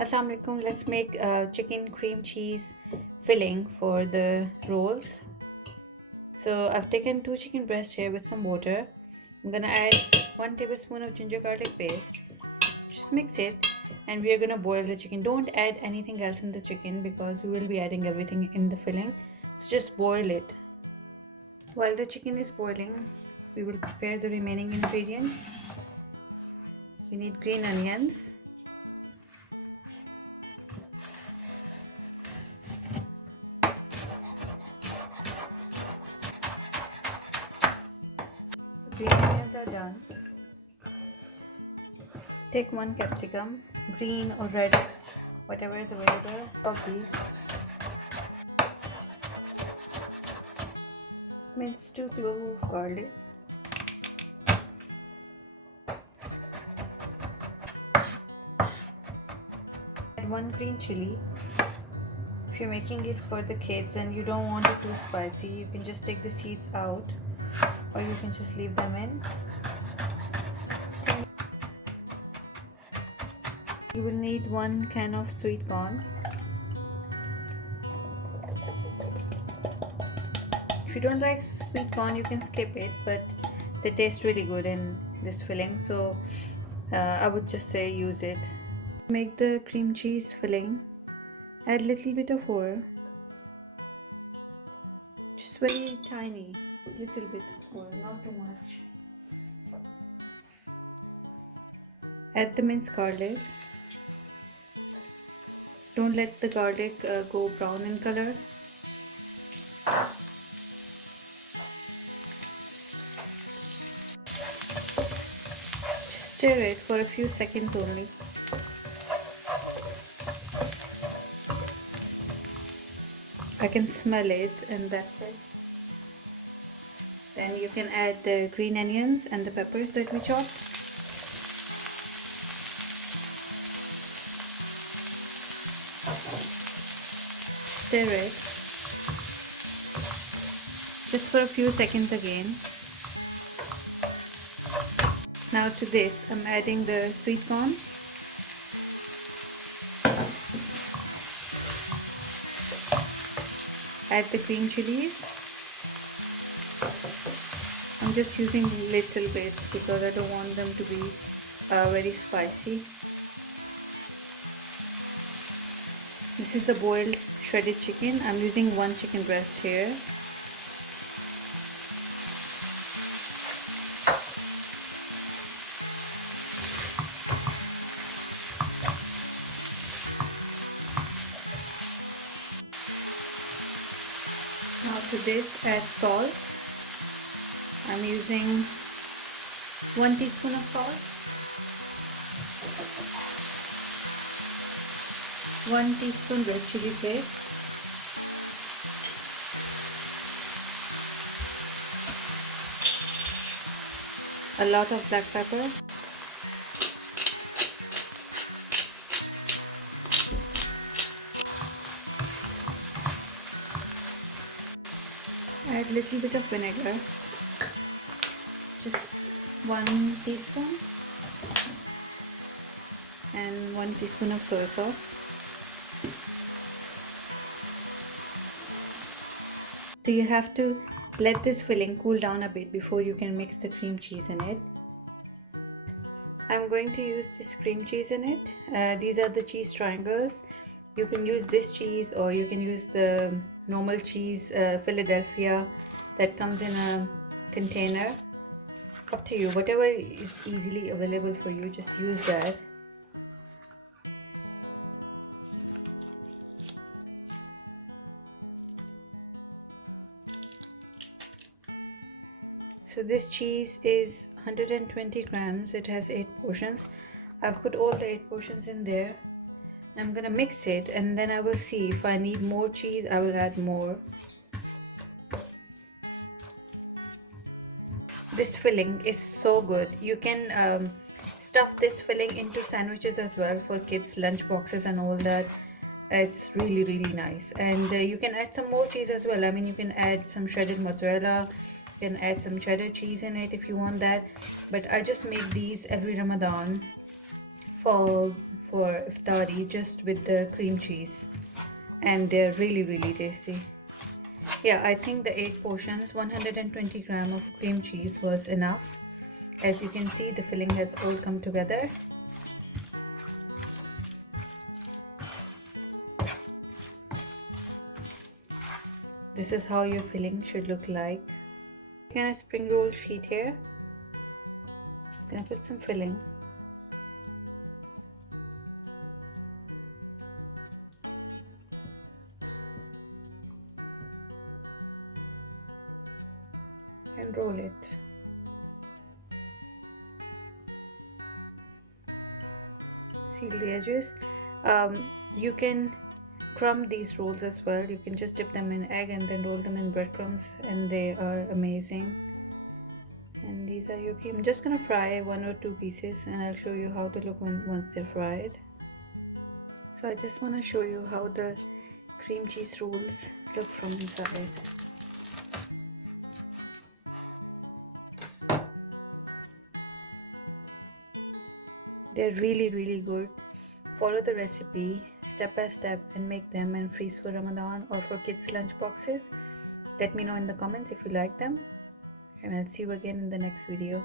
Assalamu alaikum. Let's make chicken cream cheese filling for the rolls. So I've taken 2 chicken breasts here with some water. I'm gonna add 1 tablespoon of ginger garlic paste. Just mix it, and we are gonna boil the chicken. Don't add anything else in the chicken because we will be adding everything in the filling. So just boil it. While the chicken is boiling, we will prepare the remaining ingredients. We need green onions. So green onions are done. Take 1 capsicum, green or red, whatever is available. Chop these. Mince 2 cloves of garlic. Add 1 green chili. If you're making it for the kids and you don't want it too spicy, you can just take the seeds out, or you can just leave them in. You will need 1 can of sweet corn. If you don't like sweet corn, you can skip it, but they taste really good in this filling, so I would just say use it. Make the cream cheese filling. Add little bit of oil, just very tiny, little bit of oil, not too much. Add the minced garlic. Don't let the garlic go brown in color. Stir it for a few seconds only. I can smell it, and that's it. Then you can add the green onions and the peppers that we chopped. Stir it just for a few seconds again. Now to this, I'm adding the sweet corn. Add the green chilies. I'm just using a little bit because I don't want them to be very spicy. This is the boiled shredded chicken. I'm using 1 chicken breast here. Now to this, add salt. I'm using 1 teaspoon of salt, 1 teaspoon red chili flakes, a lot of black pepper, add little bit of vinegar, just 1 teaspoon, and 1 teaspoon of soy sauce. So you have to let this filling cool down a bit before you can mix the cream cheese in it. I'm going to use this cream cheese in it. These are the cheese triangles. You can use this cheese, or you can use the normal cheese, Philadelphia, that comes in a container. Up to you. Whatever is easily available for you, just use that. So this cheese is 120 grams. It has 8 portions. I've put all the 8 portions in there. I'm gonna mix it, and then I will see if I need more cheese. I will add more. This filling is so good. You can stuff this filling into sandwiches as well for kids' lunch boxes and all that. It's really nice. And you can add some more cheese as well. I mean, you can add some shredded mozzarella, you can add some cheddar cheese in it if you want that. But I just make these every Ramadan for for iftari just with the cream cheese, and they're really tasty. Yeah, I think the 8 portions, 120 gram of cream cheese was enough. As you can see, the filling has all come together. This is how your filling should look like. Again, a spring roll sheet here. Gonna put some filling. And roll it. Seal the edges. You can crumb these rolls as well. You can just dip them in egg and then roll them in breadcrumbs, and they are amazing. And these are your cream. I'm just gonna fry 1 or 2 pieces, and I'll show you how they look once they're fried. So I just want to show you how the cream cheese rolls look from inside. They're really good. Follow the recipe step by step and make them and freeze for Ramadan or for kids' lunch boxes. Let me know in the comments if you like them, and I'll see you again in the next video.